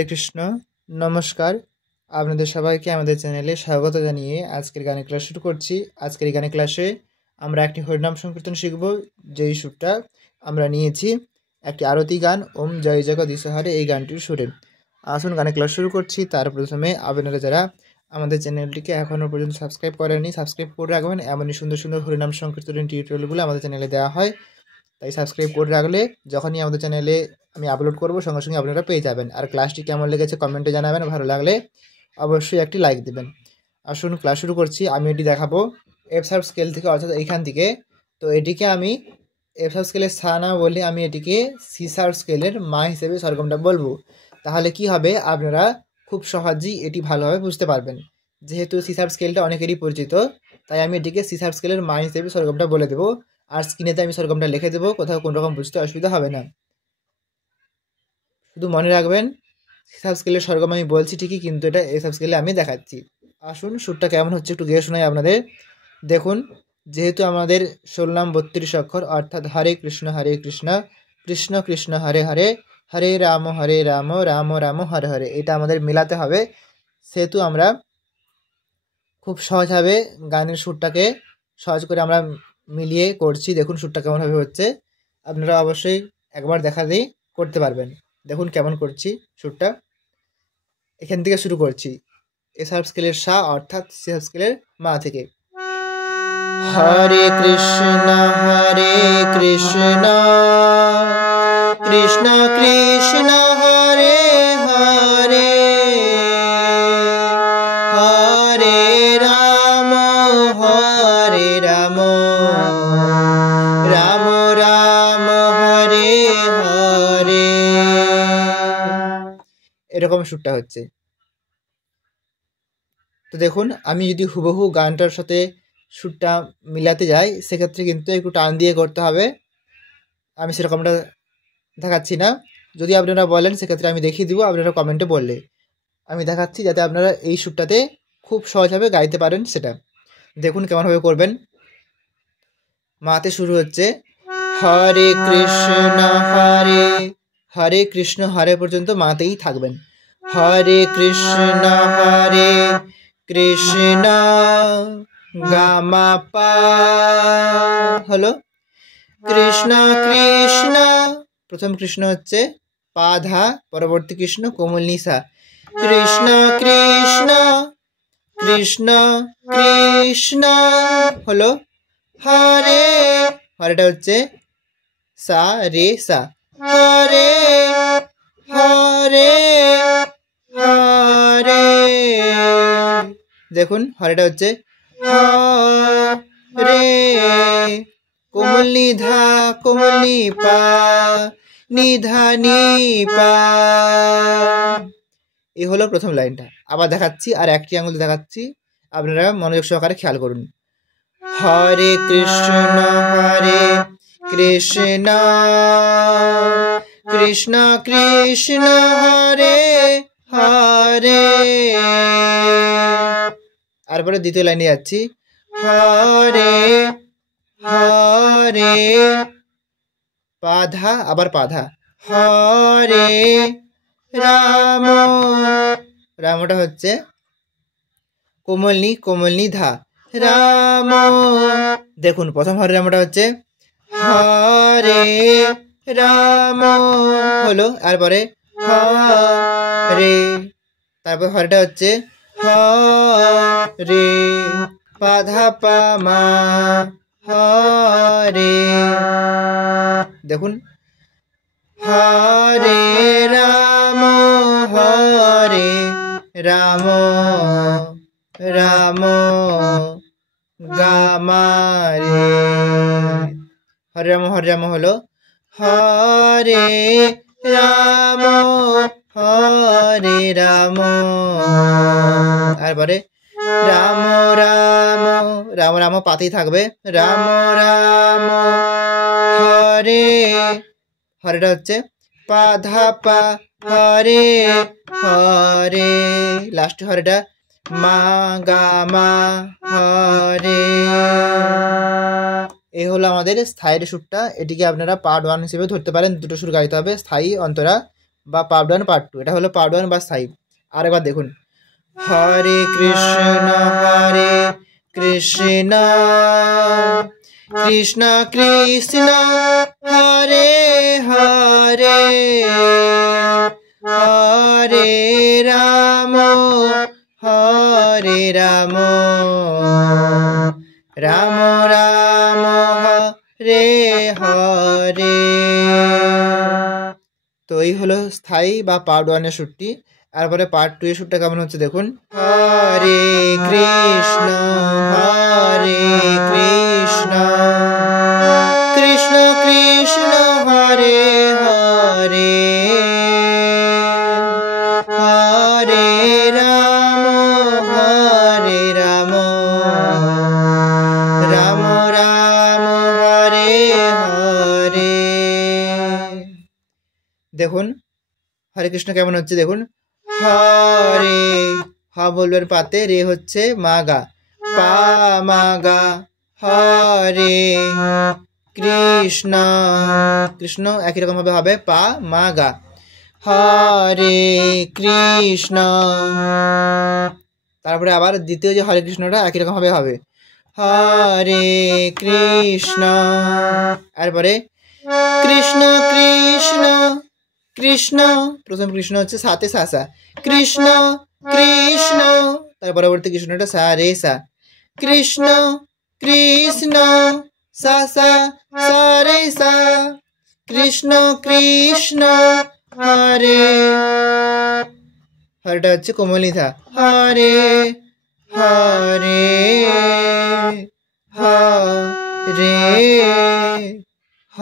হরে কৃষ্ণ। নমস্কার, আপনাদের সবাইকে আমাদের চ্যানেলে স্বাগত জানিয়ে আজকের গানের ক্লাস শুরু করছি। আজকের এই গানের ক্লাসে আমরা একটি হরিনাম সংকীর্তন শিখব, যেই সুরটা আমরা নিয়েছি একটি আরতি গান ওম জয় জগদীশ হরে, এই গানটির সুরে। আসুন গানের ক্লাস শুরু করছি। তার প্রথমে আপনারা যারা আমাদের চ্যানেলটিকে এখনও পর্যন্ত সাবস্ক্রাইব করেননি, সাবস্ক্রাইব করে রাখবেন। এমনই সুন্দর সুন্দর হরিনাম সংকীর্তনের টিউটোরিয়ালগুলো আমাদের চ্যানেলে দেওয়া হয়, তাই সাবস্ক্রাইব করে রাখলে যখনই আমাদের চ্যানেলে আমি আপলোড করব সঙ্গে সঙ্গে আপনারা পেয়ে যাবেন। আর ক্লাসটি কেমন লেগেছে কমেন্টে জানাবেন, ভালো লাগলে অবশ্যই একটি লাইক দেবেন। আসুন ক্লাস শুরু করছি। আমি এটি দেখাবো এফ শার্প স্কেল থেকে, অর্থাৎ এইখান থেকে। তো এটিকে আমি এফ শার্প স্কেলের সা না বলে আমি এটিকে সি শার্প স্কেলের মা হিসেবে স্বরগমটা বলবো। তাহলে কি হবে, আপনারা খুব সহজেই এটি ভালোভাবে বুঝতে পারবেন। যেহেতু সি শার্প স্কেলটা অনেকেরই পরিচিত, তাই আমি এটিকে সি শার্প স্কেলের মা হিসেবে স্বরগমটা বলে দেবো। আর স্ক্রিনেতে আমি স্বরগমটা লিখে দেবো, কোথাও কোনো রকম বুঝতে অসুবিধা হবে না। শুধু মনে রাখবেন, সাব স্কেলের স্বরগম আমি বলছি ঠিকই, কিন্তু এটা এই সাব স্কেলে আমি দেখাচ্ছি। আসুন সুরটা কেমন হচ্ছে একটু গেয়ে শোনাই আপনাদের। দেখুন, যেহেতু আমাদের 16 নাম 32 অক্ষর, অর্থাৎ হরে কৃষ্ণ কৃষ্ণ কৃষ্ণ হরে হরে, হরে রাম রাম রাম হরে হরে, এটা আমাদের মেলাতে হবে। সেহেতু আমরা খুব সহজভাবে গানের সুরটাকে সহজ করে আমরা মিলিয়ে করছি। দেখুন সুরটা কেমনভাবে হচ্ছে, আপনারা অবশ্যই একবার দেখা দিয়ে করতে পারবেন। দেখুন কেমন করছি সুরটা। এখান থেকে শুরু করছি এ শার্প স্কেলের সা, অর্থাৎ সি শার্প স্কেলের মা থেকে। হরে কৃষ্ণ কৃষ্ণ কৃষ্ণ হরে হরে, হরে রাম রাম রাম হরে হরে, এরকম সুরটা হচ্ছে। তো দেখুন, আমি যদি হুবহু গানটার সাথে সুরটা মিলাতে যাই, সেক্ষেত্রে কিন্তু একটু টান দিয়ে করতে হবে। আমি সেরকমটা দেখাচ্ছি না। যদি আপনারা বলেন সেক্ষেত্রে আমি দেখিয়ে দিব, আপনারা কমেন্টে বললে। আমি দেখাচ্ছি যাতে আপনারা এই সুরটাতে খুব সহজভাবে গাইতে পারেন সেটা। দেখুন কেমনভাবে করবেন। মাতে শুরু হচ্ছে হরে কৃষ্ণ হরে কৃষ্ণ হরে পর্যন্ত মাতেই থাকবেন। হরে কৃষ্ণ কৃষ্ণ গামা পা হলো কৃষ্ণ কৃষ্ণ, প্রথম কৃষ্ণ হচ্ছে পা ধা, পরবর্তী কৃষ্ণ কোমল নিসা, কৃষ্ণ কৃষ্ণ কৃষ্ণ কৃষ্ণ হলো হরে, হরেটা হচ্ছে সা রে সা, হরে হরে হরে। দেখুন হরেটা হচ্ছে হরে, কোমল নিধা কোমল নিপা নিধা নিপা। এই হলো প্রথম লাইনটা। আবার দেখাচ্ছি, আর একটি আঙুল দেখাচ্ছি, আপনারা মনোযোগ সহকারে খেয়াল করুন। হরে কৃষ্ণ কৃষ্ণ কৃষ্ণ কৃষ্ণ হরে হরে। তারপরে দ্বিতীয় লাইনে যাচ্ছি, হরে হরে পাধা, আবার পাধা, হরে রাম, রামটা হচ্ছে কোমলনি ধা, রাম। দেখুন প্রথম হরে রামটা হচ্ছে হরে রাম হলো, তারপরে হরে, তারপর হরেটা হচ্ছে হরে পাধা পামা হরে। দেখুন হরে রাম রাম রাম গামা রে, হরে রাম হলো হরে রাম তারপরে রাম রাম রাম রাম পাতেই থাকবে, রাম রাম হরে, হরেটা হচ্ছে পাধা পা হরে হরে, লাস্ট হরেটা মা গামা হরে। এই হলো আমাদের স্থায়ী সুরটা। এটিকে আপনারা পার্ট 1 হিসেবে ধরতে পারেন। দুটো সুর গাইতে হবে, স্থায়ী অন্তরা বা পার্ট 1 পার্ট 2, এটা হলো পার্ট 1 বা স্থায়ী। আরেকবার দেখুন, হরে কৃষ্ণ কৃষ্ণ কৃষ্ণ হরে হরে হরে রাম রাম রাম হরে হরে। তো এই হলো স্থায়ী বা পার্ট 1 এর সুরটি। তারপরে পার্ট 2 এর সুরটা কেমন হচ্ছে দেখুন, হরে কৃষ্ণ কৃষ্ণ কৃষ্ণ হরে হরে হরে রাম রাম রাম হরে হরে। দেখুন হরে কৃষ্ণ কেমন হচ্ছে দেখুন, হরে হ বলবেন পাতে, রে হচ্ছে মাগা, পা মাগা হরে কৃষ্ণ কৃষ্ণ একই রকম ভাবে হবে পা মাগা হরে কৃষ্ণ। তারপরে আবার দ্বিতীয় যে হরে কৃষ্ণটা একই রকম ভাবে হবে হরে কৃষ্ণ। তারপরে কৃষ্ণ কৃষ্ণ কৃষ্ণ, প্রথম কৃষ্ণ হচ্ছে সাথে সাসা, কৃষ্ণ কৃষ্ণ, তার পরবর্তী কৃষ্ণটা সা রে সা, কৃষ্ণ কৃষ্ণ সা সা সা রে সা, কৃষ্ণ কৃষ্ণ হরে, হরেটা হচ্ছে কোমলি থা, হরে হরে হরে হ,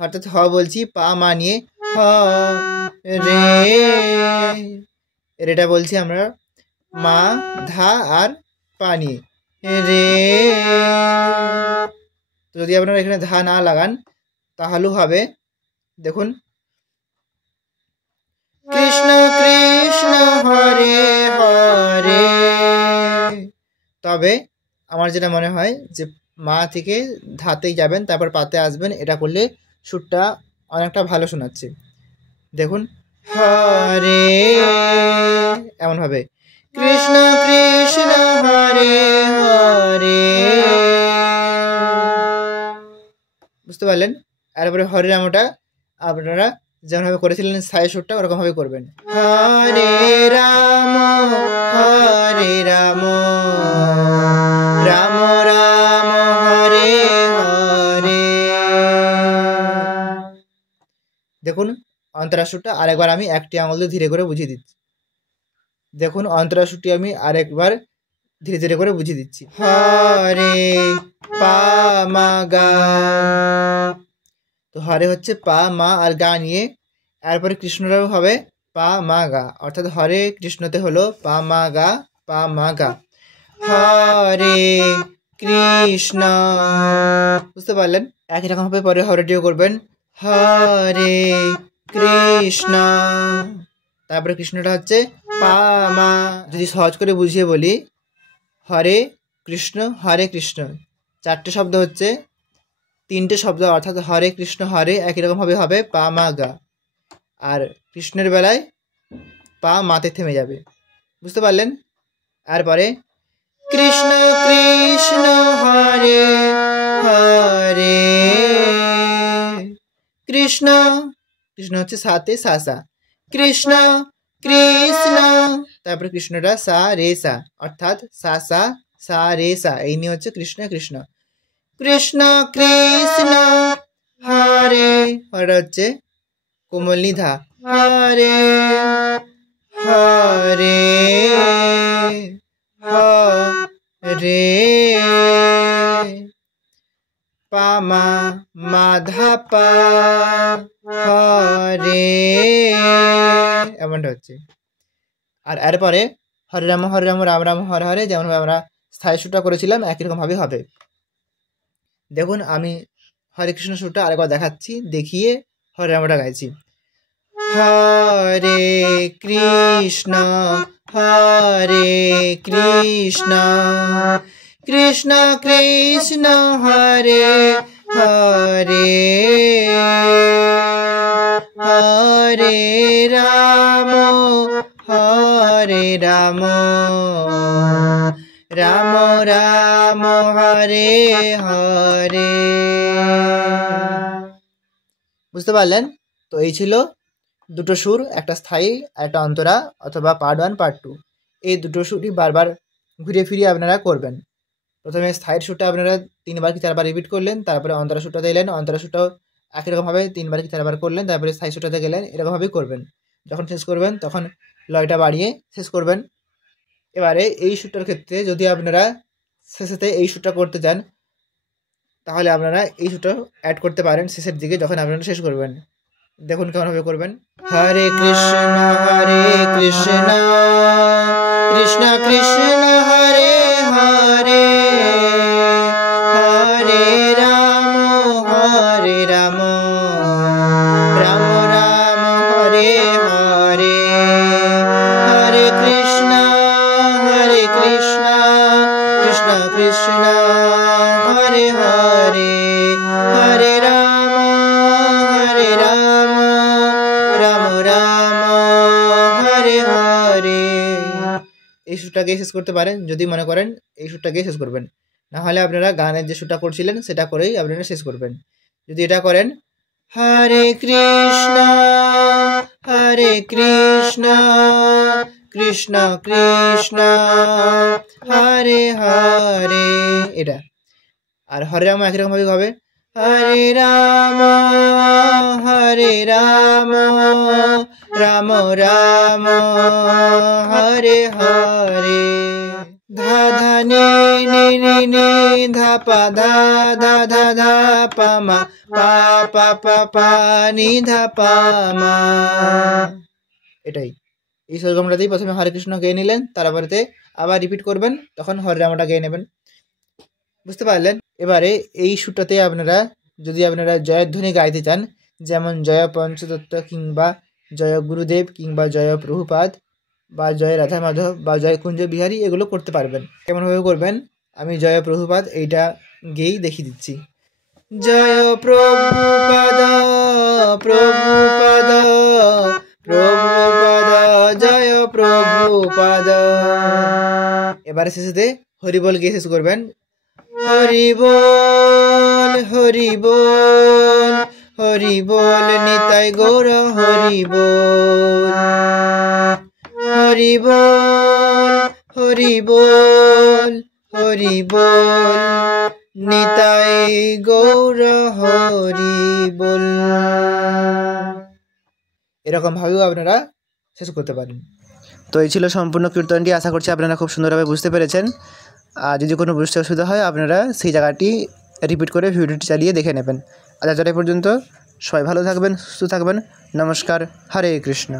অর্থাৎ হ বলছি পা মানিয়ে হ রে, রেটা বলছি আমরা মা ধা আর পা নিয়ে রে। তো যদি আপনারা এখানে ধা না লাগান তাহলেও হবে, দেখুন কৃষ্ণ কৃষ্ণ হরে হরে। তবে আমার যেটা মনে হয় যে মা থেকে ধাতেই যাবেন, তারপর পাতে আসবেন, এটা করলে সুরটা অনেকটা ভালো শোনাচ্ছে। দেখুন হরে এমন হবে, কৃষ্ণ কৃষ্ণ হরে হরে, বুঝতে পারলেন? তারপরে হরে রামটা আপনারা যেমনভাবে করেছিলেন স্থায়ী সুরটা ওরকম ভাবে করবেন, হরে রাম রাম রাম হরে হরে। দেখুন অন্তরা সুরটা আরেকবার আমি একটি আঙুল দিয়ে ধীরে করে বুঝিয়ে দিচ্ছি। দেখুন অন্তরা সুরটি আমি আরেকবার ধীরে ধীরে করে বুঝিয়ে দিচ্ছি, হরে পা মা গা। তো হরে হচ্ছে পা মা আর গা নিয়ে, এরপরে কৃষ্ণরাও হবে পা মা গা, অর্থাৎ হরে কৃষ্ণতে হলো পা মা গা পা মা গা, হরে কৃষ্ণ, বুঝতে পারলেন? একই রকম ভাবে পরে হরেটিও করবেন, হরে কৃষ্ণ, তারপরে কৃষ্ণটা হচ্ছে পা মা। যদি সহজ করে বুঝিয়ে বলি, হরে কৃষ্ণ চারটে শব্দ হচ্ছে, তিনটে শব্দ অর্থাৎ হরে কৃষ্ণ হরে একই রকম ভাবে হবে পা মা গা, আর কৃষ্ণের বেলায় পা মাতে থেমে যাবে, বুঝতে পারলেন? তারপরে কৃষ্ণ কৃষ্ণ হরে হরে, কৃষ্ণ কৃষ্ণ হচ্ছে সাথে সাসা, কৃষ্ণ কৃষ্ণ, তারপরে কৃষ্ণটা সা রে সা, অর্থাৎ সাসা সা রে সা, এই নিয়ে হচ্ছে কৃষ্ণ কৃষ্ণ। কৃষ্ণ কৃষ্ণ হরে, হরে হচ্ছে কোমল নিধা, হরে হরে হরে পামা মাধা পা হরে, এমনটা হচ্ছে। আর এরপরে হরে রাম রাম রাম হরে হরে, যেমনভাবে আমরা স্থায়ী সুরটা করেছিলাম একই রকম ভাবে হবে। দেখুন আমি হরে কৃষ্ণ সুরটা আরেকবার দেখাচ্ছি, দেখিয়ে হরে রামটা গাইছি, হরে কৃষ্ণ কৃষ্ণ কৃষ্ণ হরে হরে হরে রাম রাম রাম হরে হরে। বুঝতে পারলেন? তো এই ছিল দুটো সুর, একটা স্থায়ী আর একটা অন্তরা অথবা পার্ট 1 পার্ট 2। এই দুটো সুরই বারবার ঘুরিয়ে ফিরিয়ে আপনারা করবেন। প্রথমে স্থায়ীর সুরটা আপনারা 3বার কি 4বার রিপিট করলেন, তারপরে অন্তরা সুরটাতে এলেন, অন্তরা সুরটাও একই রকমভাবে 3বার কি 4বার করলেন, তারপরে স্থায়ী সুরটাতে গেলেন। এরকমভাবেই করবেন। যখন শেষ করবেন তখন লয়টা বাড়িয়ে শেষ করবেন। এবারে এই সুরটার ক্ষেত্রে যদি আপনারা শেষেতে এই সুরটা করতে চান, তাহলে আপনারা এই সুরটা অ্যাড করতে পারেন শেষের দিকে যখন আপনারা শেষ করবেন। দেখুন কেমনভাবে করবেন। হরে কৃষ্ণ কৃষ্ণ কৃষ্ণ হরে হরে, হরে রাম রাম রাম হরে হরে, হরে কৃষ্ণ কৃষ্ণ কৃষ্ণ হরে হরে, হরে রাম রাম রাম হরে হরে। এই সুরটাকে শেষ করতে পারেন যদি মনে করেন এই সুরটাকে শেষ করবেন, না হলে আপনারা গানের যে সুরটা করছিলেন সেটা করেই আপনারা শেষ করবেন। যদি এটা করেন হরে কৃষ্ণ কৃষ্ণ কৃষ্ণ হরে হরে, এটা। আর হরে রাম একই রকম ভাবে হবে, হরে রাম রাম রাম হরে হরে। ধা ধা নি নি নি নি ধা পা ধা ধা ধা ধা পা মা পা পা পা পা নি ধা পা মা। এটাই, এই সরগমটাতেই প্রথমে হরে কৃষ্ণ গেয়ে নিলেন, তারপরেতে আবার রিপিট করবেন, তখন হরে রামটা গেয়ে নেবেন। বুঝতে পারলেন? এবারে এই সুরটাতে আপনারা যদি আপনারা জয়ধ্বনি গাইতে চান, যেমন জয় পঞ্চদত্ত কিংবা জয় গুরুদেব কিংবা জয় প্রভুপাদ বা জয় রাধা মাধব বা জয় কুঞ্জ বিহারী, এগুলো করতে পারবেন। কেমনভাবে করবেন আমি জয় প্রভুপাদ এইটা গেয়েই দেখিয়ে দিচ্ছি। জয় প্রভুপাদ প্রভুপাদ প্রভুপাদ জয় প্রভুপাদ। এবারে শেষেতে হরিবল গিয়ে শেষ করবেন। হরি বল হরি বল হরি বল নিতাই গৌর হরি বল, হরি বল হরি বল হরি বল নিতাই গৌর হরি বল। এরকম ভাবেও আপনারা শেষ করতে পারেন। তো এই ছিল সম্পূর্ণ কীর্তনটি। আশা করছি আপনারা খুব সুন্দরভাবে বুঝতে পেরেছেন। আর যদি কোনো বুঝতে অসুবিধা হয় আপনারা সেই জায়গাটি রিপিট করে ভিডিওটি চালিয়ে দেখে নেবেন। আজ পর্যন্ত সবাই ভালো থাকবেন, সুস্থ থাকবেন। নমস্কার, হরে কৃষ্ণ।